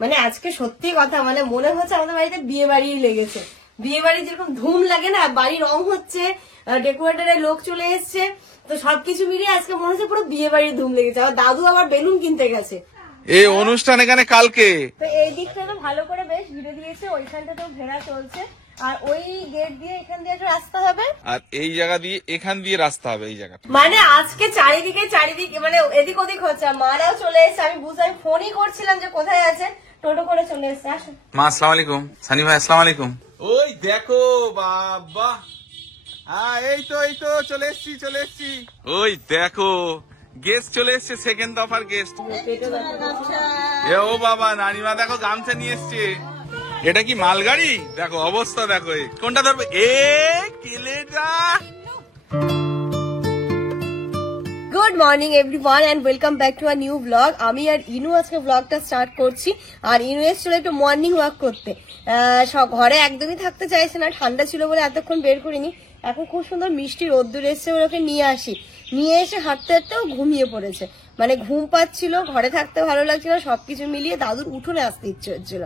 মানে আজকে সত্যি কথা মানে মনে হচ্ছে আমাদের বাড়িতে বিয়ে বাড়ি লেগেছে। বিয়ে বাড়ি যেরকম ধুম লাগে না, বাড়ি রং হচ্ছে, ডেকোরেটরের লোক চলে এসছে, তো সবকিছু মিলিয়ে আজকে মনে হচ্ছে পুরো বিয়ে বাড়ির ধুম লেগেছে। আর দাদু আবার বেলুন কিনতে গেছে। এই অনুষ্ঠান এখানে কালকে তো এই দিকটা তো ভালো করে বেশ ঘিরে দিয়েছে, ওইখানটা তো ঘেরা চলছে, আর ওই গেট দিয়ে এখান দিয়ে একটা রাস্তা হবে, আর এই জায়গা দিয়ে এখান দিয়ে রাস্তা হবে। এই জায়গাটা মানে আজকে চারিদিকে মানে এদিক ওদিক হচ্ছে। মারাও চলে এসছে, আমি ফোনই করছিলাম যে কোথায় আছে, টোটো করে চলে এসছে। আসো মা, আসসালামু আলাইকুম। সানি ভাই আসসালামু আলাইকুম। ওই দেখো বাবা, হ্যাঁ এই তো চলে এসছি। ওই দেখো গেস্ট চলে এসছে, সেকেন্ড দফার গেস্ট। এ ও বাবা, নানিমা দেখো গামছা নিয়ে এসছে। এটা কি মালগাড়ি? দেখো অবস্থা দেখো, কোনটা ধরবে? কেলেটা। Good morning everyone and welcome back to a new blog. আমি আর ইনু আজকে ব্লগটা স্টার্ট করছি। আর ইনু এসেছিল একটু মর্নিং ওয়াক করতে। ঘরে একদমই থাকতে চাইছে না, ঠান্ডা ছিল বলে এতক্ষণ বের করিনি। এখন খুব সুন্দর মিষ্টি রোদ্দুর এসছে, ওকে নিয়ে এসে হাঁটতে হাঁটতেও ঘুমিয়ে পড়েছে। মানে ঘুম পাচ্ছিল, ঘরে থাকতে ভালো লাগছিল, সবকিছু মিলিয়ে দাদুর উঠোনে আসতে ইচ্ছে হচ্ছিল।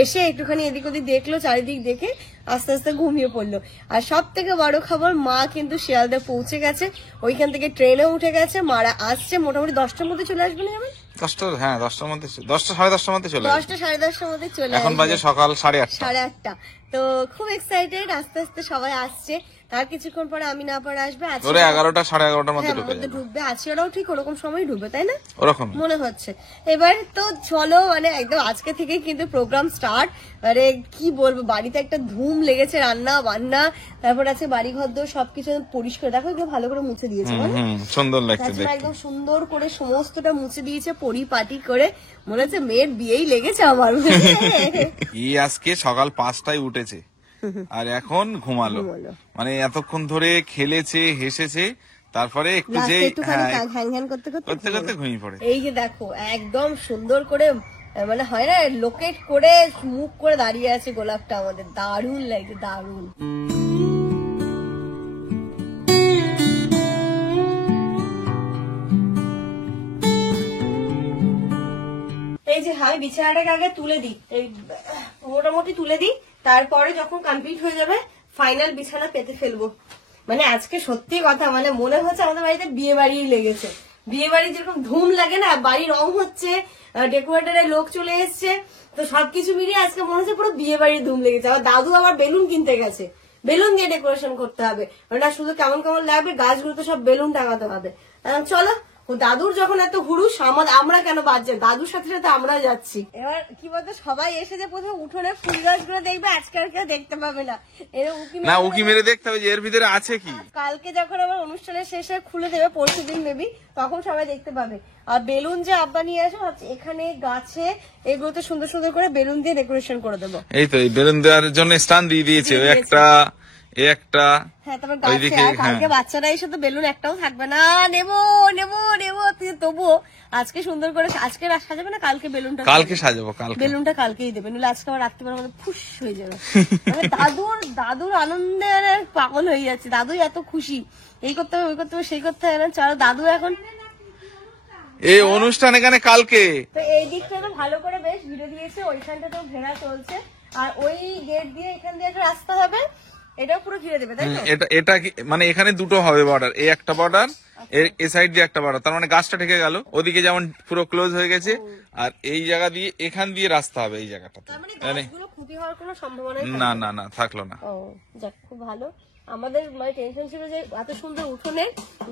এসে একটুখানি এদিক ওদিক দেখলো, চারিদিক দেখে আস্তে আস্তে ঘুমিয়ে পড়লো। আর সব থেকে বড় খবর, মা কিন্তু শিয়ালদা পৌঁছে গেছে, ওইখান থেকে ট্রেনে উঠে গেছে। মারা আসছে মোটামুটি 10টার মধ্যে চলে আসবে না? যেমন 10টার মধ্যে 10টা সাড়ে 10টার মধ্যে চলে 10টা সাড়ে 10টার মধ্যে চলে এখন বাজে সকাল 8:30। তো খুব এক্সাইটেড, আস্তে আস্তে সবাই আসছে। তার কিছুক্ষণ পরে আমি না পরে আসবে, 11টা সাড়ে 11টার মধ্যে ঢুকবে। আছে ওরাও ঠিক ওরকম সময় ঢুকবে, তাই না? ওরকম মনে হচ্ছে। এবার তো চলো, মানে একদম আজকে থেকেই কিন্তু প্রোগ্রাম স্টার্ট। মানে কি বলবো, বাড়িতে একটা ধুম লেগেছে, রান্না বান্না, তারপর আছে বাড়ি ঘর দোর সবকিছু পরিষ্কার। দেখো একদম ভালো করে মুছে দিয়েছে, সুন্দর লাগছে, একদম সুন্দর করে সমস্তটা মুছে দিয়েছে পরিপাটি করে। মনে হচ্ছে মেয়ের বিয়েই লেগেছে আমার। আজকে সকাল 5টায় উঠেছে আর এখন ঘুমালো। মানে এতক্ষণ ধরে খেলেছে, হেসেছে, তারপরে একটু যে করতে ঘুমিয়ে পড়ে। এই যে দেখো একদম সুন্দর করে, মানে হয় না লোকেট করে মুখ করে দাঁড়িয়ে আছে গোলাপটা আমাদের। দারুণ লাগছে, দারুণ। এই যে আমি বিছানাটাকে আগে তুলে দিই, এই মোটামুটি তুলে দিই, তারপরে যখন কমপ্লিট হয়ে যাবে ফাইনাল বিছানা পেতে ফেলবো। মানে আজকে সত্যি কথা মানে মনে হচ্ছে আমাদের বাড়িতে বিয়ে বাড়ি লেগেছে। বিয়ে বাড়ি যেরকম ধুম লাগে না, বাড়ি রং হচ্ছে, ডেকোরেটরের লোক চলে এসছে, তো সবকিছু মিলিয়ে আজকে মনে হচ্ছে পুরো বিয়ে বাড়ির ধুম লেগেছে। আবার দাদু আবার বেলুন কিনতে গেছে, বেলুন দিয়ে ডেকোরেশন করতে হবে। ওটা শুধু কেমন কেমন লাগবে, গাছগুলোতে সব বেলুন টাঙাতে হবে। চলো, দাদুর যখন এত হুড়ুস, আমরা কেন বাদ যাই, দাদুর সাথে সাথে আমরা যাচ্ছি। এবার কি বলতো, সবাই এসে যে প্রথমে উঠোনে ফুল গাছগুলো দেখবে, আজকে আর কেউ দেখতে পাবে না। উকি মেরে দেখতে হবে যে এর ভিতরে আছে কি। কালকে যখন আবার অনুষ্ঠানের শেষে খুলে দেবে, পরশুদিন মেবি, তখন সবাই দেখতে পাবে। আর বেলুন যে আব্বা নিয়ে আসো, এখানে গাছে এগুলোতে সুন্দর সুন্দর করে বেলুন দিয়ে ডেকোরেশন করে দেবো। এই তো এই বেলুন দেওয়ার জন্য স্ট্যান্ড দিয়ে দিয়েছে, ওই একটা হ্যাঁ, তারপর কালকে বাচ্চারা এসে তো বেলুন একটাও থাকবে না। নেবো তবুও আজকে সুন্দর করে, আজকে সাজাবে না, কালকে বেলুনটা কালকে সাজাবো, বেলুনটা কালকেই দেবে, নইলে আজকে আবার রাত্রিবেলার মধ্যে ফুস হয়ে যাবে। দাদুর আনন্দে পাগল হয়ে যাচ্ছে। দাদুই এত খুশি, এই করতে হবে, ওই করতে হবে, সেই করতে হবে। চলো, দাদু এখন এই অনুষ্ঠান এখানে কালকে। তো এই দিকটা তো ভালো করে বেশ ঘিরে দিয়েছে, ওইখানটা তো ঘেরা চলছে, আর ওই গেট দিয়ে এখান দিয়ে একটা রাস্তা হবে, এটাও পুরো ঘিরে দেবে, তাই তো? এটা মানে এখানে দুটো হবে বর্ডার, এই একটা বর্ডার, এই সাইড দিয়ে একটা বর্ডার। তার মানে গাছটা ঠেকে গেল, ওদিকে যেমন পুরো ক্লোজ হয়ে গেছে, আর এই জায়গা দিয়ে এখান দিয়ে রাস্তা হবে এই জায়গাটাতে। ক্ষতি হওয়ার কোনো সম্ভাবনা না থাকলো না। ও যাক, খুব ভালো। আমাদের মানে টেনশন ছিল যে এত সুন্দর উঠোনে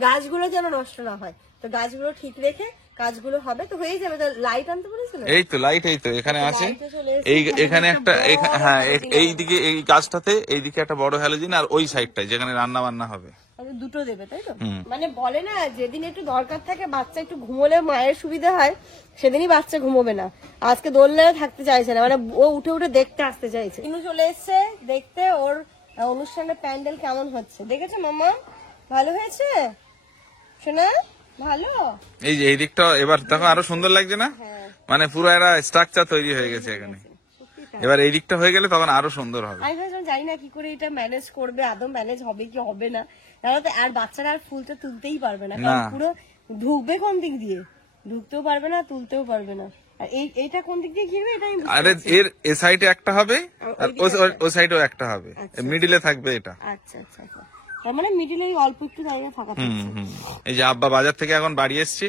গাছগুলো যেন নষ্ট না হয়, তো গাছগুলো ঠিক রেখে কাজগুলো হবে, তো হয়ে যাবে। লাইট আনতে বলেছিল, এই তো লাইট, এই তো এখানে আছে, এখানে একটা, হ্যাঁ এইদিকে এই গাছটাতে এইদিকে একটা বড় হ্যালোজিন, আর ওই সাইডটায় যেখানে রান্না বান্না হবে দুটো দেবে, তাই তো? মানে বলে না, যেদিন একটু দরকার থাকে বাচ্চা একটু ঘুমোলে মায়ের সুবিধা হয়, সেদিনই বাচ্চা ঘুমোবে না। আজকে দোলনায় থাকতে চাইছে না, মানে ও উঠে উঠে দেখতে আসতে চাইছে। কিন্তু চলে এসছে দেখতে ওর অনুষ্ঠানের প্যান্ডেল কেমন হচ্ছে। দেখেছো মামা? ভালো হয়েছে শোনা? ভালো। এই যে এই দিকটা এবার দেখো আরো সুন্দর লাগছে না? মানে পুরো একটা স্ট্রাকচার তৈরি হয়ে গেছে এখানে। এবার এই দিকটা হয়ে গেলে তখন আরো সুন্দর হবে। আমি ভাবছিলাম জানি না কি করে এটা ম্যানেজ করবে, আদৌ ম্যানেজ হবে কি হবে না। আর বাচ্চারা আর ফুলটা তুলতেই পারবে না, কারণ পুরো ঢুকবে কোন দিক দিয়ে, ঢুকতেও পারবে না, তুলতেও পারবে না। আর এইটা কোন দিক দিয়ে ঘিরবে এটা আমি বুঝতে আরে পারছি। এর এ সাইডে একটা হবে আর ওই দিকে একটা। ও সাইডেও একটা হবে, আচ্ছা। মিডিলে থাকবে এটা। আচ্ছা আচ্ছা আচ্ছা। তার মানে মিডিলে অল্প একটু জায়গা থাকা থাকছে। এই যে আব্বা বাজার থেকে এখন বাড়ি এসছে,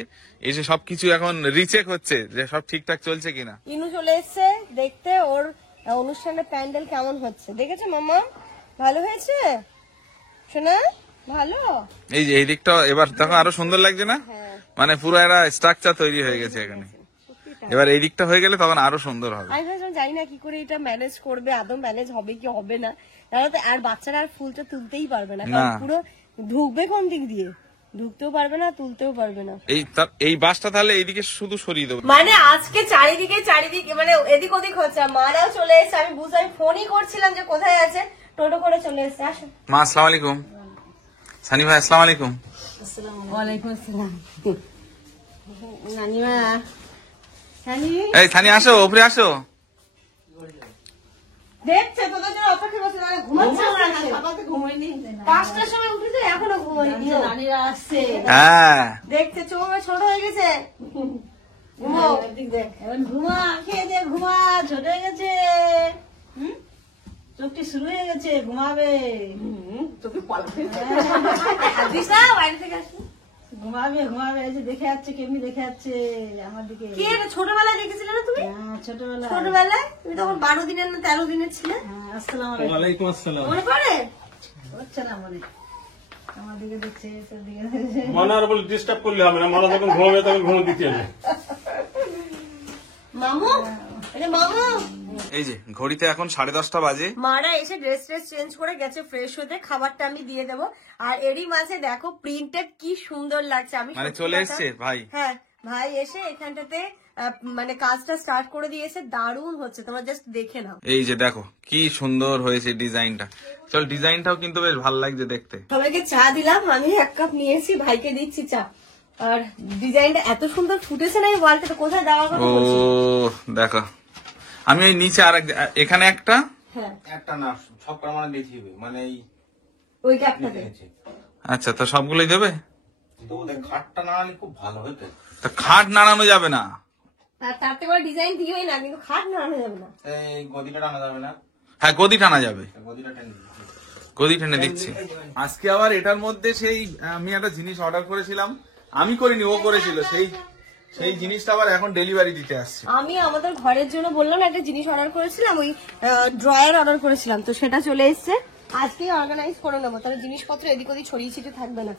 এসে সবকিছু এখন রিচেক হচ্ছে যে সব ঠিকঠাক চলছে কিনা। ইনু চলে এসছে দেখতে ওর অনুষ্ঠানের প্যান্ডেল কেমন হচ্ছে, দেখেছো মামা? ভালো হয়েছে শোনা? ভালো। এই যে এই দিকটা এবার দেখো আরো সুন্দর লাগছে না, হ্যাঁ মানে পুরো একটা স্ট্রাকচার তৈরি হয়ে গেছে এখানে। সত্যি তাই। এবার এই দিকটা হয়ে গেলে তখন আরো সুন্দর হবে। আমি ভাবছিলাম জানি না কি করে এটা ম্যানেজ করবে, আদৌ ম্যানেজ হবে কি হবে না। তাহলে তো আর বাচ্চারা আর ফুলটা তুলতেই পারবে না, কারণ না। পুরো ঢুকবে কোন দিক দিয়ে, ঢুকতেও পারবে না তুলতেও পারবে না। এই বাসটা তাহলে এইদিকে শুধু সরিয়ে দেবো। মানে আজকে চারিদিকে মানে এদিক ওদিক হচ্ছে, আর মারাও চলে এসেছে। আমি বুঝতে আমি ফোনই করছিলাম যে কোথায় আছে, টোটো করে চলে এসেছে। আসো। মা আসসালামু আলাইকুম। সানি ভাই আসসালামু আলাইকুম। ওয়ালাইকুম আসসালাম। নানিমা, সানি এই সানি আসো, উপরে আসো। দেখছে তোদের জন্য অপেক্ষা করছে, মানে ঘুমাচ্ছে না, সকাল থেকে ঘুমাইনি। 5টার সময় উঠেছে এখনো ঘুমাইনি। নানিরা আসছে, হ্যাঁ দেখছে চোখ ছোট হয়ে গেছে। ঘুমাও, এদিক দেখ। এখন ঘুমা, খেয়ে দিয়ে ঘুমা, ছোট হয়ে গেছে। চোখটি শুরু হয়ে গেছে, ঘুমাবে। তোকে পালাতে দিস না, বাইরে থেকে আসি। ঘুমাবে ঘুমাবে, এই যে দেখে যাচ্ছে, কেমনি দেখে যাচ্ছে আমার দিকে। কি এটা ছোটবেলায় দেখেছিলে না তুমি? হ্যাঁ, ছোটবেলা। ছোটবেলায় তুমি তখন 12 দিনের না 13 দিনের ছিলে, হ্যাঁ, আসসালামু আলাইকুম। ওয়ালাইকুম আসসালাম। মনে পড়ে? হচ্ছে না মনে, আমার দিকে দেখছে, তোর দিকে দেখছে। মনে আর বলে ডিস্টার্ব করলে হবে না, মনে যখন ঘুমাবে তখন ঘুমো দিতে হবে। মামু, এটা মামু। এই যে ঘড়িতে এখন 10:30 বাজে। মারা এসে ড্রেস চেঞ্জ করে গেছে ফ্রেশ হতে, খাবারটা আমি দিয়ে দেবো। আর এরই মাঝে দেখো প্রিন্টেড কি সুন্দর লাগছে। আমি মানে সত্যি চলে কথা- এসছে ভাই। হ্যাঁ ভাই এসে এখানটাতে মানে কাজটা স্টার্ট করে দিয়েছে, দারুণ হচ্ছে, তোমরা জাস্ট দেখে নাও। এই যে দেখো কি সুন্দর হয়েছে ডিজাইনটা। চল ডিজাইনটাও কিন্তু বেশ ভালো লাগছে দেখতে। সবাইকে চা দিলাম, আমি 1 কাপ নিয়েছি, ভাইকে দিচ্ছি চা। আর ডিজাইনটা এত সুন্দর ফুটেছে না এই ওয়ালটা, কোথায় দেওয়ার কথা ও বলছি? দেখো, আমি ওই নিচে আর এখানে একটা, হ্যাঁ একটা না সবটা মানে দেখিয়ে মানে এই ওই ক্যাপটাতে। নিচে। আচ্ছা তো সবগুলোই দেবে? তো ওদের খাটটা না আনলে খুব ভালো হতো। তা খাট নাড়ানো যাবে না? আর তার থেকে ডিজাইন দিওই না, কিন্তু খাট নাড়ানো যাবে না। এই গদিটা টানা যাবে না, হ্যাঁ গদি টানা যাবে, গদিটা টেনে দিতে। গদি টেনে দিচ্ছি। আজকে আবার এটার মধ্যে সেই আমি একটা জিনিস অর্ডার করেছিলাম, আমি করিনি ও করেছিল, সেই জিনিসটা আবার এখন ডেলিভারি দিতে আসছে। আমি আমাদের ঘরের জন্য বললাম একটা জিনিস অর্ডার করেছিলাম, ওই ড্রয়ার অর্ডার করেছিলাম, তো সেটা চলে এসেছে। আজকেই অর্গানাইজ করে নেবো, তাহলে জিনিসপত্র এদিক ওদিক ছড়িয়ে ছিটে থাকবে না।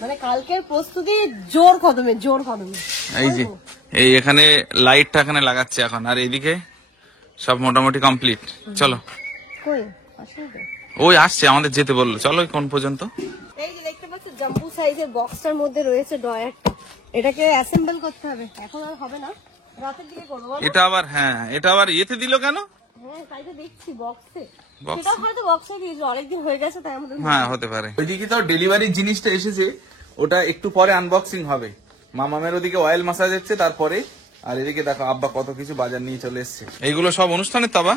মানে কালকের প্রস্তুতি জোর কদমে, জোর কদমে। এই যে এই এখানে লাইটটা এখানে লাগাচ্ছে এখন, আর এদিকে সব মোটামুটি কমপ্লিট। চলো কই আসবে? ওই আসছে, আমাদের যেতে বললো, চলো কোন পর্যন্ত। এই যে দেখতে পাচ্ছ জাম্বু সাইজের বক্সটার মধ্যে রয়েছে ড্রয়ারটা, এটাকে অ্যাসেম্বল করতে হবে, এখন আর হবে না, রাতের দিকে করবো বলো? এটা আবার হ্যাঁ, এটা আবার ইয়েতে দিল কেন? হ্যাঁ তাই তো দেখছি বক্সে, Box সেটা হয়তো বক্সে দিয়েছে, অনেকদিন হয়ে গেছে তাই আমাদের। হ্যাঁ হতে পারে। ওইদিকে তো ডেলিভারির জিনিসটা এসেছে, ওটা একটু পরে আনবক্সিং হবে। মামামের ওদিকে অয়েল মাসাজ হচ্ছে তারপরে, আর এদিকে দেখো আব্বা কত কিছু বাজার নিয়ে চলে এসছে। এইগুলো সব অনুষ্ঠানের তাবা?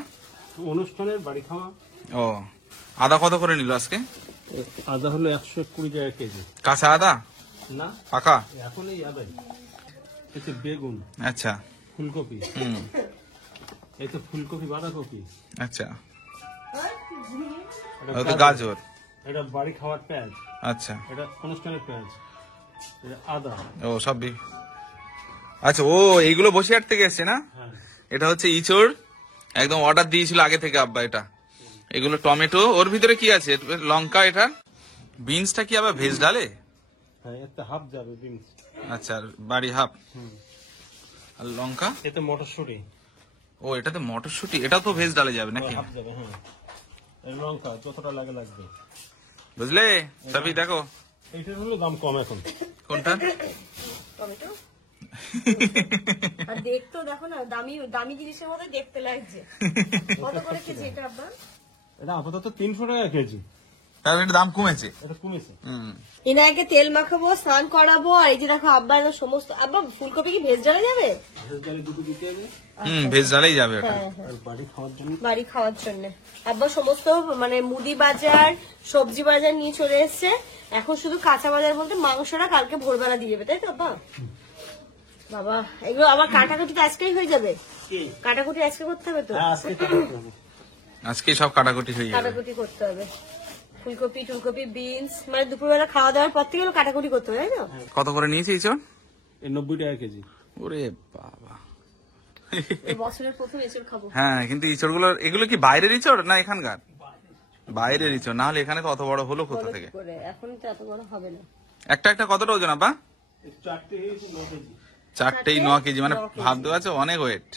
অনুষ্ঠানের বাড়ি খাওয়া। ও আদা কত করে নিল আজকে? আদা হলো 120 টাকা কেজি। কাঁচা আদা না পাকা? এখন এই আদাই, এতে বেগুন, আচ্ছা ফুলকপি, হুম এই তো ফুলকপি, বাঁধাকপি, আচ্ছা, এটা ও তো গাজর, এটা বাড়ি খাওয়ার পেঁয়াজ, আচ্ছা এটা অনুষ্ঠানের পেঁয়াজ, এটা আদা। ও সব আচ্ছা ও এইগুলো বসিরহাট থেকে এসছে না? হ্যাঁ, এটা হচ্ছে ইঁচড়, একদম অর্ডার দিয়েছিল আগে থেকে আব্বা। এটা এগুলো টমেটো, ওর ভিতরে কি আছে? লঙ্কা, এটা বিনসটা কি আবার ভেজ ডালে? হ্যাঁ, এতে হাফ যাবে বিনস। আচ্ছা আর বাড়ি হাফ, আর লঙ্কা, এতে মটরশুঁটি, ও এটাতে মটরশুঁটি, এটা তো ভেজ ডালে যাবে নাকি? হাফ যাবে। হ্যাঁ, এর লঙ্কা যতটা লাগে লাগবে, বুঝলে সবই দেখো। এইটার হলো দাম কম এখন। কোনটা? টমেটো আর দেখতেও দেখো না, দামি দামি জিনিসের মধ্যে দেখতে লাগছে। কত করে কেজি এটা আব্বা? এটা আপাতত 300 টাকা কেজি, তাহলে এটা দাম কমেছে। এটা কমেছে। এনাকে তেল মাখাবো, স্নান করাবো, আর এই যে দেখো আব্বা এর সমস্ত। আব্বা ফুলকপি কি ভেজ ডালে যাবে? ভেজ ডালে দুটো দিতে হবে, ভেজ ডালেই যাবে ওটা। হ্যাঁ হ্যাঁ, আর বাড়ি খাওয়ার জন্য বাড়ি খাওয়ার জন্য আব্বা সমস্ত মানে মুদি বাজার, সবজি বাজার নিয়ে চলে এসছে। এখন শুধু কাঁচা বাজার বলতে মাংসটা কালকে ভোরবেলা দিয়ে যাবে, তাই তো আব্বা? বাবা এগুলো আবার কাটাকুটি তো আজকেই হয়ে যাবে, কাটাকুটি আজকে করতে হবে তো, আজকে সব কাটাকুটি হয়ে যাবে। কাটাকুটি করতে হবে, ফুলকপি টুলকপি বিনস, মানে দুপুরবেলা খাওয়া দাওয়ার পর থেকে কাটাকুটি করতে হবে, তাই না? কত করে নিয়েছে ইঁচড়? 90 টাকা কেজি। ওরে বাবা, এই বছরের প্রথম এসব খাবো। হ্যাঁ কিন্তু ইঁচড় গুলো, এগুলো কি বাইরের ইঁচড় না এখানকার? বাইরের ইঁচড়, না হলে এখানে তো অত বড় হলো কোথা থেকে? করে এখন তো এত বড় হবে না। একটা একটা কতটা ওজন আব্বা? 4টেই 9 কেজি, মানে ভাবতে পারছো অনেক ওয়েট।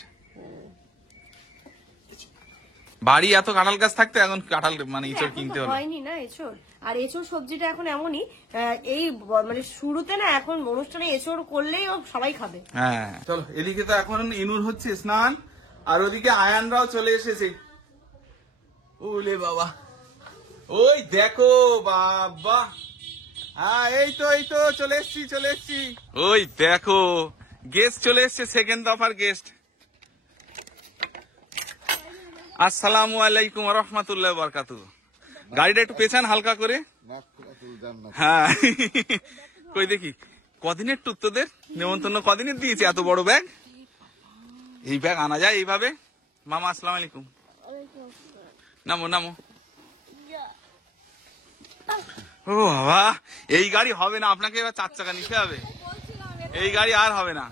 বাড়ি এত কাঁঠাল গাছ থাকতে এখন কাঁঠাল মানে ইঁচড় কিনতে হলো। হয়নি না এঁচড়, আর এঁচড় সবজিটা এখন এমনই এই মানে শুরুতে না এখন অনুষ্ঠানে এঁচড় করলেই সবাই খাবে। হ্যাঁ চলো, এদিকে তো এখন ইনুর হচ্ছে স্নান, আর ওদিকে আয়ানরাও চলে এসেছে। ওলে বাবা, ওই দেখো বাবা, হ্যাঁ এই তো চলে এসছি। ওই দেখো গেস্ট চলে এসছে, সেকেন্ড দফার গেস্ট। আসসালামু আলাইকুম ওয়া রাহমাতুল্লাহি ওয়া বারাকাতুহু। গাড়িটা একটু পেছান হালকা করে। হ্যাঁ কই দেখি কদিনের ট্যুর তোদের? নেমন্তন্ন কদিনের দিয়েছে? এত বড় ব্যাগ, এই ব্যাগ আনা যায় এইভাবে? মামা আসসালামু আলাইকুম। নামো। ও বাবা, এই গাড়ি হবে না, আপনাকে এবার 4 চাকা নিতে হবে। এই গাড়ি আর হবে না,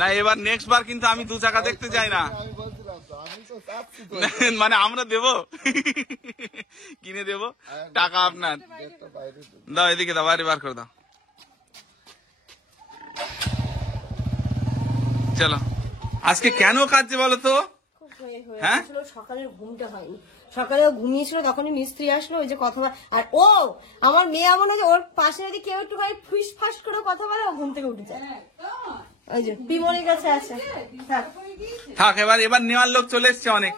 না এবার নেক্সট বার কিন্তু আমি 2 চাকা দেখতে চাই না। মানে আমরা দেব, কিনে দেব, টাকা আপনার। দাও এদিকে দাও, বাইরে বার করে দাও। চলো, আজকে কেন কাজে বলো তো? হ্যাঁ সকালের ঘুমটা হয়নি, সকালেও ঘুমিয়েছিল, তখনই মিস্ত্রি আসলো, ওই যে কথা আর ও আমার মেয়ে এমন যে ওর পাশে যদি কেউ একটু ফুস ফাঁস করে কথা বলে ও ঘুম থেকে উঠে যায়। ওই যে বিমলের কাছে আছে, থাক, এবার নেওয়ার লোক চলে এসছে অনেক।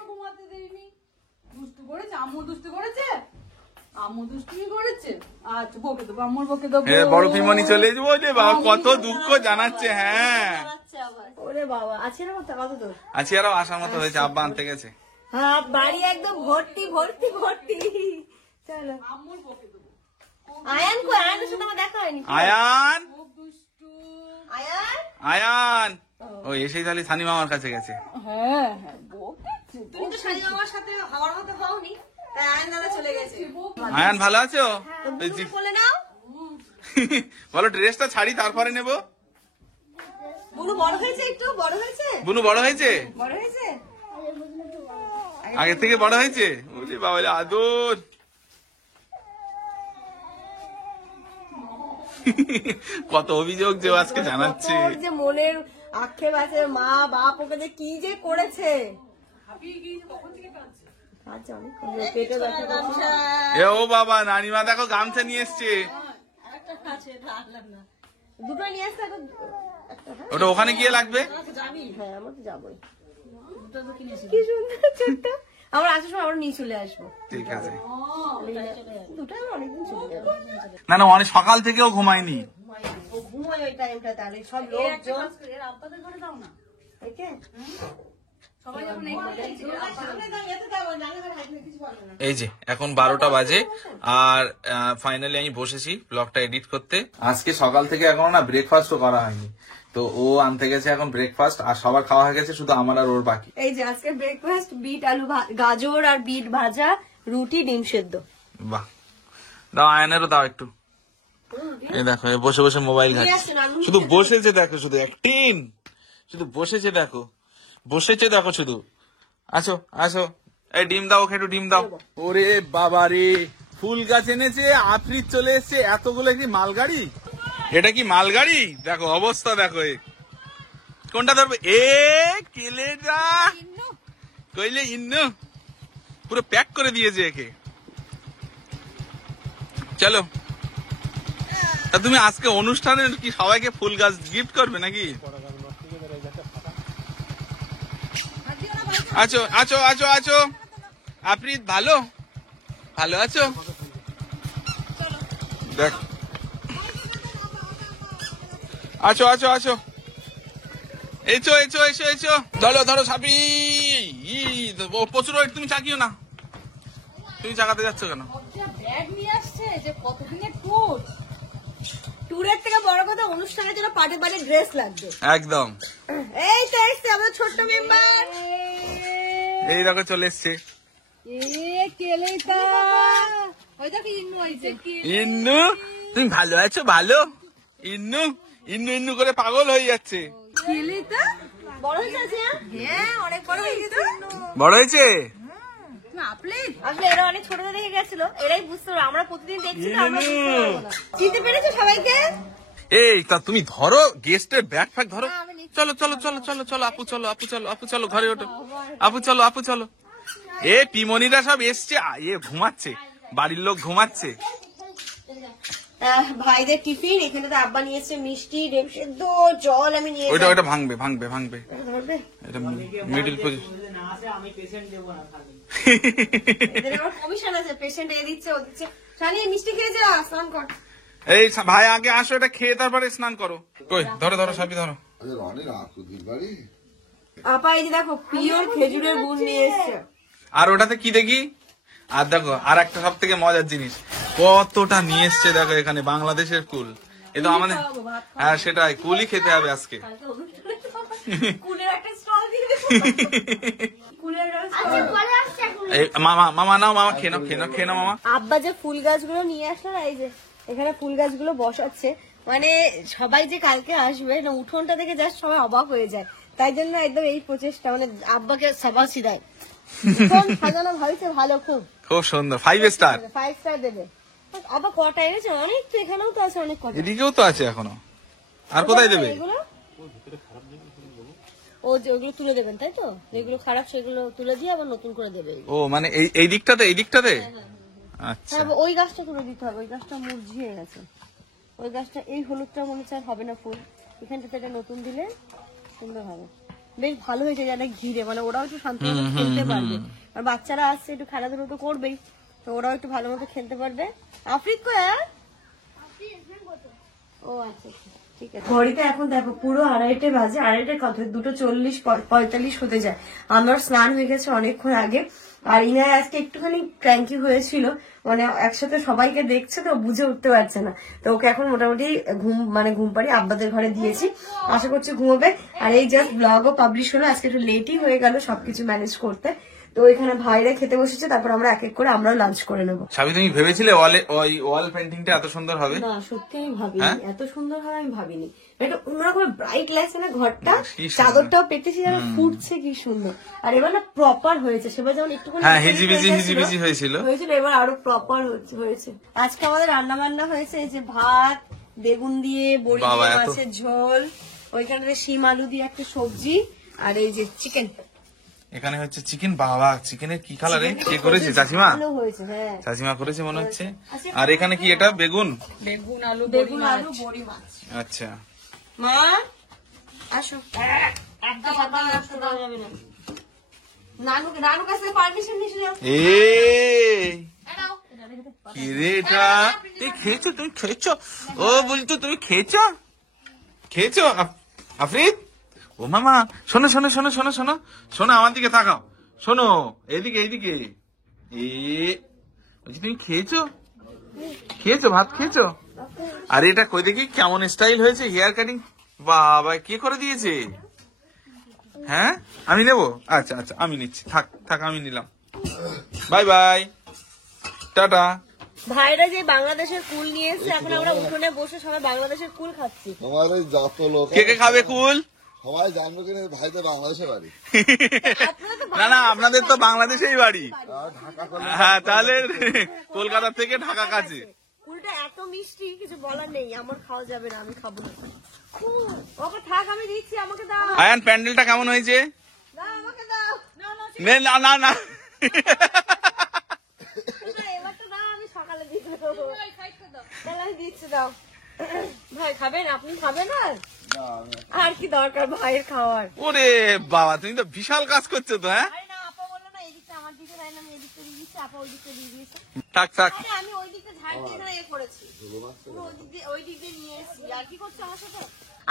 বড় পিমনি চলে যাবো যে বাবা, কত দুঃখ জানাচ্ছে। হ্যাঁ ওরে বাবা, আছে না কত তোর? আছি, আরো আসার মতো হয়েছে, আব্বা আনতে গেছে। হ্যাঁ বাড়ি একদম ভর্তি। চলো আয়ান কই? আয়ানের সাথে আমার দেখা হয়নি। আয়ান ও এসেই তাহলে সানি মামার কাছে গেছে। তুমি তো শালি মামার সাথে হওয়ার মতো হওনি, তাই আয়ান দাদা চলে গেছে। আয়ান ভালো আছো? বলে নাও, বলো ড্রেসটা ছাড়ি তারপরে নেবো। বুনু বড় হয়েছে, একটু বড় হয়েছে। বুনু বড় হয়েছে, আগের থেকে বড় হয়েছে। বুঝলি বাবা আদর। কত অভিযোগ যে আজকে জানাচ্ছে, যে মনের আক্ষেপ আছে, মা বাপ ওকে যে কি যে করেছে। ও বাবা, নানিমা দেখো গামছা নিয়ে এসছে। দুটো নিয়ে আসতে, ওটা ওখানে গিয়ে লাগবে। হ্যাঁ আমার তো যাবোই। কি সুন্দর ছোট্ট, আমরা আসার সময় আমরা নিয়ে চলে আসবো। ঠিক আছে, দুটো অনেকদিন চলে যাবে। না অনেক সকাল থেকেও ঘুমায়নি। ও ঘুমায় ওই টাইমটা, তার সব লোকজন এই যে এখন 12টা বাজে, আর ফাইনালি আমি বসেছি ব্লগটা এডিট করতে। আজকে সকাল থেকে এখনো না ব্রেকফাস্টও করা হয়নি, তো ও আনতে গেছে এখন ব্রেকফাস্ট, আর সবার খাওয়া হয়ে গেছে, শুধু আমার আর ওর বাকি। এই যে আজকে ব্রেকফাস্ট বিট আলু গাজর আর বিট ভাজা, রুটি, ডিম সেদ্ধ। বাহ, দাও আয়নেরও দাও একটু। এই দেখো বসে বসে মোবাইল ঘাটছে, শুধু বসেছে দেখো, শুধু একটিন, শুধু বসেছে দেখো, শুধু। আসো এই ডিম দাও, ওকে একটু ডিম দাও। ওরে বাবা রে, ফুল গাছ এনেছে, আফ্রিদ চলে এসছে, এতগুলো কি মালগাড়ি? এটা কি মালগাড়ি? দেখো অবস্থা দেখো, কোনটা ধরবে? কেলেটা কইলে ইন্নু পুরো প্যাক করে দিয়েছে একে। চলো, তা তুমি আজকে অনুষ্ঠানে কি সবাইকে ফুল গাছ গিফট করবে নাকি? আছো আফ্রিদ, ভালো আছো? দেখ, আছো এসো, ধরো সাপি। প্রচুর ওয়েট, তুমি চাকিও না। তুমি চাকাতে যাচ্ছ কেন? ট্যুরের থেকে বড় কথা অনুষ্ঠানের জন্য পাটে পাটে ড্রেস লাগবে। একদম। এই তো এসছে আমাদের ছোট্ট মেম্বার। এই দেখো চলে এসছে ইন্নু। তুমি ভালো আছো? ভালো। ইন্নু ইন্নু ইন্নু করে পাগল হয়ে যাচ্ছে। বড় হয়েছে আছিয়া? হ্যাঁ অনেক বড় হয়ে গেছে। বড় হয়েছে? আসলে এরা অনেক ছোট থেকে গেছিল, এরাই বুঝতে পারবে, আমরা প্রতিদিন দেখছি তো আমরা বুঝতে পারবো না। চিনতে পেরেছো সবাইকে? এই তা তুমি ধরো গেস্টের ব্যাগ ফ্যাগ ধরো। চলো চলো চলো চলো চলো আপু চলো আপু চলো আপু চলো ঘরে ওঠো। আপু চলো আপু চলো। এ পিমনিরা সব এসছে, এ ঘুমাচ্ছে, বাড়ির লোক ঘুমাচ্ছে। ভাইদের টিফিন, এখানে তো আব্বা নিয়েছে মিষ্টি, ডিম সেদ্ধ, জল আমি নিয়ে ওইটা ওইটা ভাঙবে ভাঙবে ভাঙবে। ধরবে এটা মিডল পজিশন। এদের আবার কমিশন আছে, পেশেন্ট এ দিচ্ছে ও দিচ্ছে। শানি মিষ্টি খেয়ে যা, স্নান কর। এই ভাই আগে আসো, এটা খেয়ে তারপরে স্নান করো। কই ধরো ধরো সাবি ধরো। আপা এই যে দেখো পিওর খেজুরের গুড় নিয়ে এসছে। আর ওটাতে কি দেখি? আর দেখো আর একটা সব থেকে মজার জিনিস, কতটা নিয়ে এসছে দেখো এখানে বাংলাদেশের কুল। এ তো আমাদের, হ্যাঁ সেটাই, কুলই খেতে হবে আজকে। কুলের একটা স্টল দিয়ে দেবো। কুলের মামা মামা নাও, মামা খেয়ে নাও খেয়ে নাও খেয়ে নাও মামা। আব্বা যে ফুল গাছগুলো নিয়ে আসলো না, এই যে এখানে ফুল গাছগুলো বসাচ্ছে, মানে সবাই যে কালকে আসবে না, উঠোনটা দেখে জাস্ট সবাই অবাক হয়ে যায়। তাই জন্য একদম এই প্রচেষ্টা, মানে আব্বাকে সাবাসি দেয়। সাজানো হয়েছে ভালো, খুব খুব সুন্দর, 5 স্টার 5 স্টার দেবে। আবার কটা এনেছে অনেক, তো এখানেও তো আছে অনেক কটা। এদিকেও তো আছে এখনো। আর কোথায় দেবে? এগুলো ও যে ওগুলো তুলে দেবেন তাই তো, যেগুলো খারাপ সেগুলো তুলে দিয়ে আবার নতুন করে দেবে। ও মানে এই দিকটাতে, এই দিকটাতে। আচ্ছা হ্যাঁ, ওই গাছটা তুলে দিতে হবে, ওই গাছটা মুরঝিয়ে গেছে। ওই গাছটা, এই হলুদটা মনে হচ্ছে আর হবে না ফুল, এখানটাতে এটা নতুন দিলে সুন্দর হবে। বেশ ভালো হয়েছে যেন ঘিরে, মানে ওরাও একটু শান্তিমতো খেলতে পারবে। আর বাচ্চারা আসছে, একটু খেলাধুলো তো করবেই, তো ওরাও একটু ভালো মতো খেলতে পারবে। আফ্রিদ কোয়ার? ও আচ্ছা ঠিক আছে। ঘড়িতে এখন দেখো পুরো 2:30 বাজে, 2:30 কত 2:40 45 হতে যায়। আমার স্নান হয়ে গেছে অনেকক্ষণ আগে। আর ইনায় আজকে একটুখানি ক্র্যাঙ্কি হয়েছিল, মানে একসাথে সবাইকে দেখছে তো বুঝে উঠতে পারছে না, তো ওকে এখন মোটামুটি ঘুম পাড়ি আব্বাদের ঘরে দিয়েছি, আশা করছি ঘুমোবে। আর এই জাস্ট ব্লগও পাবলিশ হলো, আজকে একটু লেটই হয়ে গেল সবকিছু ম্যানেজ করতে। তো এখানে ভাইরা খেতে বসেছে, তারপর আমরা এক এক করে আমরাও লাঞ্চ করে নেবো। সাবি তুমি ভেবেছিলে ওই ওয়াল পেন্টিংটা এত সুন্দর হবে? না সত্যি আমি ভাবিনি এত সুন্দর হবে, আমি ভাবিনি। একটা অন্যরকম ব্রাইট লাগছে না ঘরটা, চাদরটাও পেতেছি যেন ফুটছে, কি সুন্দর। আর এবার না প্রপার হয়েছে, সেবার যেমন একটুখানি হ্যাঁ হিজিবিজি হয়েছিল, এবার আরো প্রপার হয়েছে। আজকে আমাদের রান্না বান্না হয়েছে, এই যে ভাত, বেগুন দিয়ে বড়ি দিয়ে মাছের ঝোল, ওইখানে শিম আলু দিয়ে একটা সবজি, আর এই যে চিকেন। এখানে হচ্ছে চিকেন। বাবা চিকেনের কি কালারে, কে করেছে? চাচিমা? হ্যাঁ চাচিমা করেছে মনে হচ্ছে। আর এখানে কি এটা? বেগুন আলু বড়ি মাছ। আচ্ছা মা আসো, একদম কথা নষ্ট করা যাবে না। নানু কাছে পারমিশন নিয়ে যাও। কি রে এটা? তুমি খেয়েছো? তুমি খেয়েছো? ও বলতো তুমি খেয়েছো? খেয়েছো আফরিদ? ও মামা শোনো শোনো শোনো শোনো শোনো শোনো, আমার দিকে তাকাও, শোনো এইদিকে এইদিকে। বলছি তুমি খেয়েছো? খেয়েছো? ভাত খেয়েছো? আর এটা কই দেখি কেমন স্টাইল হয়েছে, হেয়ার কাটিং। বাবা কে করে দিয়েছে? হ্যাঁ আমি নেবো? আচ্ছা আচ্ছা আমি নিচ্ছি, থাক থাক আমি নিলাম। Bye bye, tata. ভাইরা যে বাংলাদেশের কুল নিয়ে এসছে, এখন আমরা উঠোনে বসে সবাই বাংলাদেশের কুল খাচ্ছি। তোমার ওই যত লোক কে কে খাবে কুল? সবাই জানবে কিনা ভাই তো বাংলাদেশে বাড়ি। না না আপনাদের তো বাংলাদেশেই বাড়ি। হ্যাঁ তাহলে কলকাতা থেকে ঢাকা কাছে। কুলটা এত মিষ্টি কিছু বলার নেই, আমার খাওয়া যাবে না, আমি খাবো না। ওকে থাক, আমি দিচ্ছি, আমাকে দাও। আয়ান প্যান্ডেলটা কেমন হয়েছে? দাও আমাকে দাও। না না না এবার তো দাও, আমি সকালে দিচ্ছি। তাহলে আমি দিচ্ছি, দাও। ভাই খাবেন? আপনি খাবেন? আর কি দরকার ভাইয়ের খাওয়ার? ওরে বাবা তুমি তো বিশাল কাজ করছো তো। হ্যাঁ আপা বললো না এদিকটা আমার দিকে দেয় না, আমি এদিকটা দিয়ে দিচ্ছি, আপা ওই দিকটা দিয়ে দিয়েছে। থাক থাক, আমি ওই দিকটা ঝাড় দিয়ে এখানে করেছি, ওই দিক দিয়ে নিয়ে এসেছি। আর কি করছো আমার সাথে?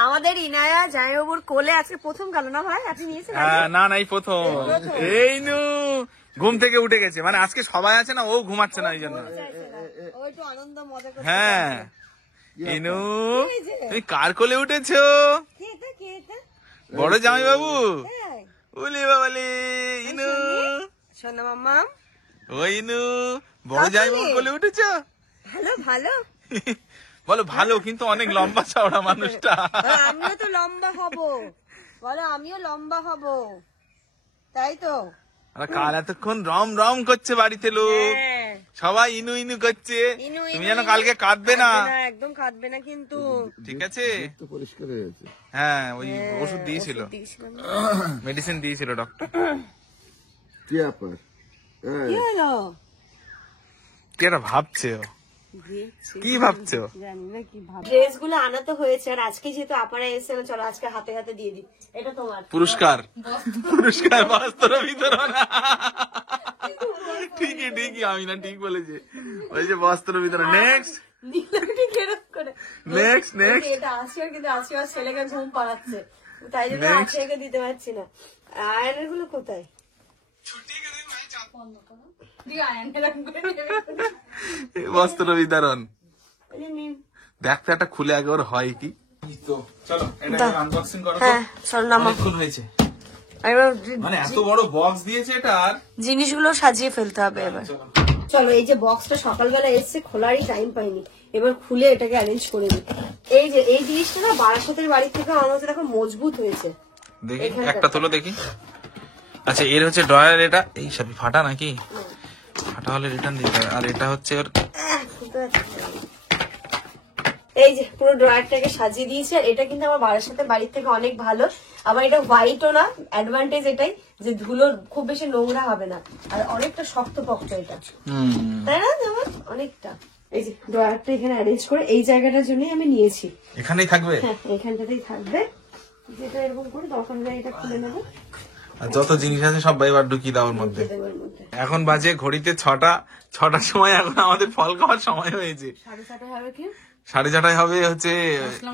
আমাদের ইনায়া জামাইবাবুর কোলে আজকে প্রথম গেল না ভাই? আপনি নিয়েছেন? না না এই প্রথম। এই নু ঘুম থেকে উঠে গেছে, মানে আজকে সবাই আছে না, ও ঘুমাচ্ছে না এই জন্য। ও একটু আনন্দ মজা করছে। হ্যাঁ ইনু তুমি কার কোলে উঠেছো? কে এটা কে এটা? বড় জামাই বাবু? হ্যাঁ। ওলে বাবালে ইনু, সোনা মাম্মা ও ইনু বড় জামাই বাবু কোলে উঠেছো? ভালো ভালো। বলো ভালো, কিন্তু অনেক লম্বা চওড়া মানুষটা। আমিও তো লম্বা হব, বলো আমিও লম্বা হব, তাই তো? আর কাল এতক্ষণ রম রম করছে বাড়িতে লোক, হ্যাঁ। সবাই ইনু ইনু করছে। ইনু, তুমি ইনু, যেন ইনু। কালকে কাঁদবে না, কাঁদবে না, একদম কাঁদবে না কিন্তু। ঠিক আছে? তো পরিষ্কার হয়ে গেছে। হ্যাঁ, ওই ওষুধ দিয়েছিল, ওষুধ দিয়েছিলাম। মেডিসিন দিয়েছিল ডক্টর। কি ব্যাপার? এই, কি হলো? কি একটা ভাবছে ও? কি ভাবছো? ড্রেস গুলো আনাতে হয়েছে, আর আজকে যেহেতু আপারা এসে, চলো আজকে হাতে হাতে দিয়ে দিই। এটা তোমার পুরস্কার, পুরস্কার বস্ত্র বিতরণ। ঠিকই ঠিকই, আমি না ঠিক বলেছি, ওই যে বস্ত্র বিতরণ। নেক্সট নীলাটি কেরম করে। নেক্সট নেক্সট এটা আসিয়ার, কিন্তু আসিয়ার ছেলেকে ঘুম পাড়াচ্ছে, তাই জন্য Next. আসিয়াকে দিতে পারছি না। আয়নের গুলো কোথায়? বস্ত্র বিতরণ। ওই যে নিন। দেখতে একটা খুলে আগে ওর হয় কি। তো চলো এটা আনবক্সিং করো। হ্যাঁ, চলো নামা। অনেকক্ষণ হয়েছে, এবার মানে এত বড় বক্স দিয়েছে এটা, আর জিনিসগুলো সাজিয়ে ফেলতে হবে এবার। চলো, এই যে বক্সটা সকালবেলা এসছে, খোলারই টাইম পাইনি, এবার খুলে এটাকে অ্যারেঞ্জ করে দিই। এই যে এই জিনিসটা না বারাসাতের বাড়ি থেকে আমার হচ্ছে দেখো মজবুত হয়েছে। দেখি একটা তোলো দেখি। আচ্ছা, এর হচ্ছে ড্রয়ার, এটা এই সবই ফাটা নাকি? ফাটা হলে রিটার্ন দিতে হবে। আর এটা হচ্ছে ওর, এই যে পুরো ড্রয়ারটাকে সাজিয়ে দিয়েছে। আর এটা কিন্তু আমার বারাসাতের বাড়ির থেকে অনেক ভালো। আবার এটা হোয়াইটও না, অ্যাডভান্টেজ এটাই যে ধুলো খুব বেশি নোংরা হবে না, আর অনেকটা শক্তপোক্ত এটা, তাই না? যেমন অনেকটা। এই যে ড্রয়ারটা এখানে অ্যারেঞ্জ করে এই জায়গাটার জন্যই আমি নিয়েছি। এখানেই থাকবে। হ্যাঁ, এখানটাতেই থাকবে। যেটা এরকম করে দরকার হলে এটা খুলে নেবো, আর যত জিনিস আছে সব এবার ঢুকিয়ে দাও ওর মধ্যে। দেবের মধ্যে। এখন বাজে ঘড়িতে 6টার সময়, এখন আমাদের ফল খাওয়ার সময় হয়েছে। 6:30 হবে কি? 6:30 হবে হচ্ছে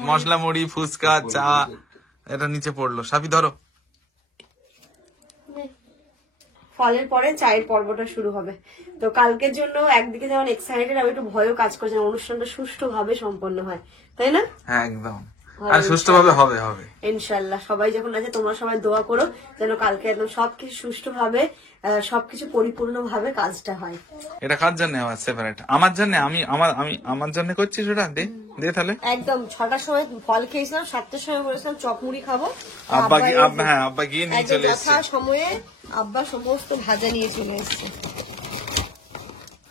মশলা মুড়ি, ফুচকা, চা। এটা নিচে পড়লো, সাপি ধরো। ফলের পরে চায়ের পর্বটা শুরু হবে। তো কালকের জন্য একদিকে যেমন এক্সাইটেড, আমি একটু ভয়ও কাজ করছি যেন অনুষ্ঠানটা সুষ্ঠুভাবে সম্পন্ন হয়, তাই না? হ্যাঁ একদম, আর সুষ্ঠুভাবে হবে হবে ইনশাল্লাহ। সবাই যখন আছে, তোমরা সবাই দোয়া করো যেন কালকে একদম সবকিছু সুষ্ঠুভাবে, সবকিছু পরিপূর্ণভাবে কাজটা হয়। এটা কার জন্য আবার সেপারেট? আমার জন্য? আমি আমার জন্য করছি সেটা। দে দে তাহলে। একদম 6টার সময় ফল খেয়েছিলাম, 7টার সময় বলেছিলাম চপ মুড়ি খাবো। আব্বা আব্বা হ্যাঁ, আব্বা গিয়ে নিয়ে চলে এসছে। যথা সময়ে আব্বা সমস্ত ভাজা নিয়ে চলে এসছে।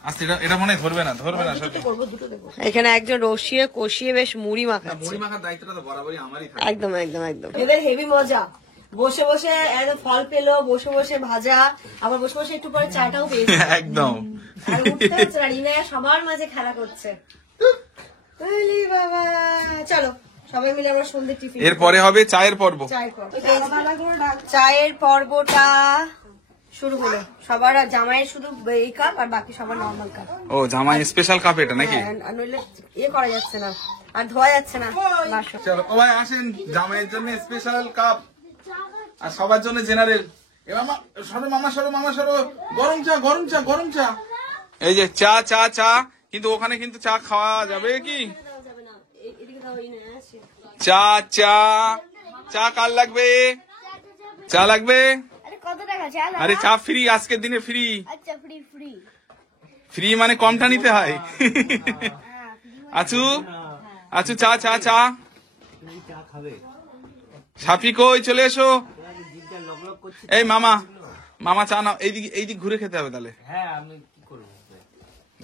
আচ্ছা, এটা মনে হয় ধরবে না সব। এখানে একজন রসিয়ে কষিয়ে বেশ মুড়ি মাখাচ্ছে। মুড়ি মাখার দায়িত্বটা তো বরাবরই আমারই থাকে। একদম একদম একদম। এদের হেভি মজা, বসে বসে একদম ফল পেলো, বসে বসে ভাজা, আবার বসে বসে একটু পরে চাটাও পেয়েছে। একদম। আর উঠতে হচ্ছে না, রিনা সবার মাঝে খেলা করছে। ওলি বাবা, চলো সবাই মিলে আবার সন্ধ্যে টিফিন। এরপরে হবে চায়ের পর্ব। চায়ের পর্বটা শুরু হলো। সবার জামাইয়ের শুধু এই কাপ, আর বাকি সবার নর্মাল কাপ। ও, জামাই স্পেশাল কাপ এটা নাকি? হ্যাঁ, আর নইলে করা যাচ্ছে না, আর ধোয়া যাচ্ছে না বাসন। চলো ও ভাই আসেন, জামাইয়ের জন্য স্পেশাল কাপ আর সবার জন্য জেনারেল। মামা সরো, গরম চা। এই যে চা চা চা, কিন্তু ওখানে কিন্তু চা খাওয়া যাবে কি? চা চা চা কার লাগবে? চা লাগবে? আরে চা ফ্রি, আজকের দিনে ফ্রি। ফ্রি মানে কমটা নিতে হয়। আচু চা চা চা। সাপি কই, চলে এসো। এই মামা চা নাও। এইদিক ঘুরে খেতে হবে তাহলে।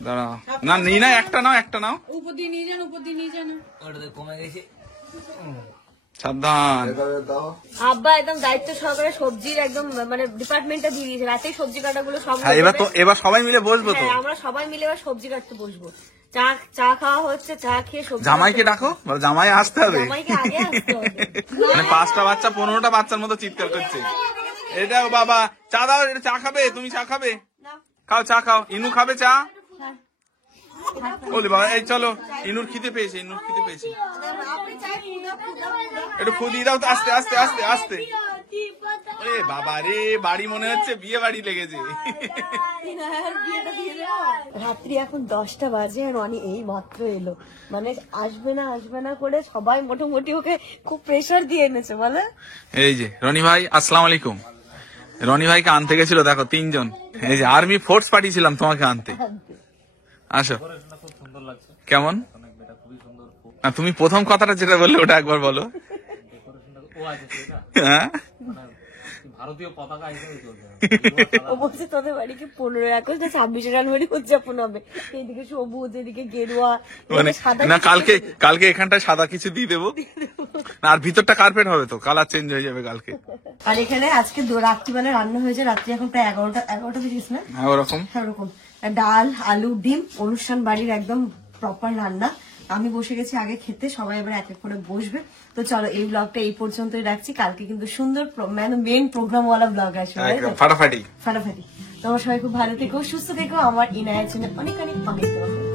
দাঁড়াও, না নিই না, একটা নাও। উপর দিয়ে নিয়ে যান। সাবধান। এভাবে দাও। আব্বা একদম দায়িত্ব সহকারে সবজির একদম মানে ডিপার্টমেন্টটা দিয়ে দিয়েছে। রাতেই সবজি কাটাগুলো সব হ্যাঁ, এবার সবাই মিলে বসবো তো। হ্যাঁ, আমরা সবাই মিলে এবার সবজি কাটতে বসবো। চা খাওয়া হচ্ছে, চা খেয়ে সবজি জামাইকে ডাকো, বলো জামাই আসতে হবে। জামাইকে আগে আসতে হবে। মানে 5টা বাচ্চা 15টা বাচ্চার মতো চিৎকার করছে। এটা বাবা চা দাও, এটা চা খাবে? তুমি চা খাবে? খাও চা খাও। ইনু খাবে চা? বলি বাবা, এই চলো, ইনুর খিদে পেয়েছে। আপনি চাই একটু ফু দিয়ে দাও তো, আস্তে আস্তে আস্তে আস্তে। এ বাবা রে, বাড়ি মনে হচ্ছে বিয়ে বাড়ি লেগেছে। রাত্রি এখন 10টা বাজে আর রনি এই মাত্র এলো, মানে আসবে না করে সবাই মোটামুটি ওকে খুব প্রেসার দিয়ে এনেছে বলে। এই যে রনি ভাই, আসসালামু আলাইকুম। রনি ভাইকে আনতে গেছিল, দেখো 3 জন। এই যে আর্মি ফোর্স পাঠিয়েছিলাম তোমাকে আনতে। আসো। কেমন? না, তুমি প্রথম কথাটা যেটা বললে ওটা একবার বলো। হ্যাঁ, ভারতীয় পতাকা হিসেবে চলবে। ও বলছে তোদের বাড়িকে 15 আগস্ট না 26শে জানুয়ারি উদযাপন হবে, এইদিকে সবুজ এদিকে গেরুয়া মানে এদিকে সাদা। না, কালকে এখানটায় সাদা কিছু দিয়ে দেবো না, আর ভিতরটা কার্পেট হবে তো, কালার চেঞ্জ হয়ে যাবে কালকে। আর এখানে আজকে রাত্রিবেলা রান্না হয়েছে, রাত্রি এখন প্রায় 11টা বেজেছে না, হ্যাঁ ওরকম। ওরকম ডাল আলু ডিম, অনুষ্ঠান বাড়ির একদম প্রপার রান্না। আমি বসে গেছি আগে খেতে, সবাই এবার এক এক করে বসবে। তো চলো এই ব্লগটা এই পর্যন্তই রাখছি, কালকে কিন্তু সুন্দর মেন প্রোগ্রাম ওয়ালা ব্লগ আসবে, একদম ফাটাফাটি। ফাটাফাটি। তোমরা সবাই খুব ভালো থেকো, সুস্থ থেকো, আমার ইনায়ের জন্য অনেক অনেক অনেক দোয়া করো।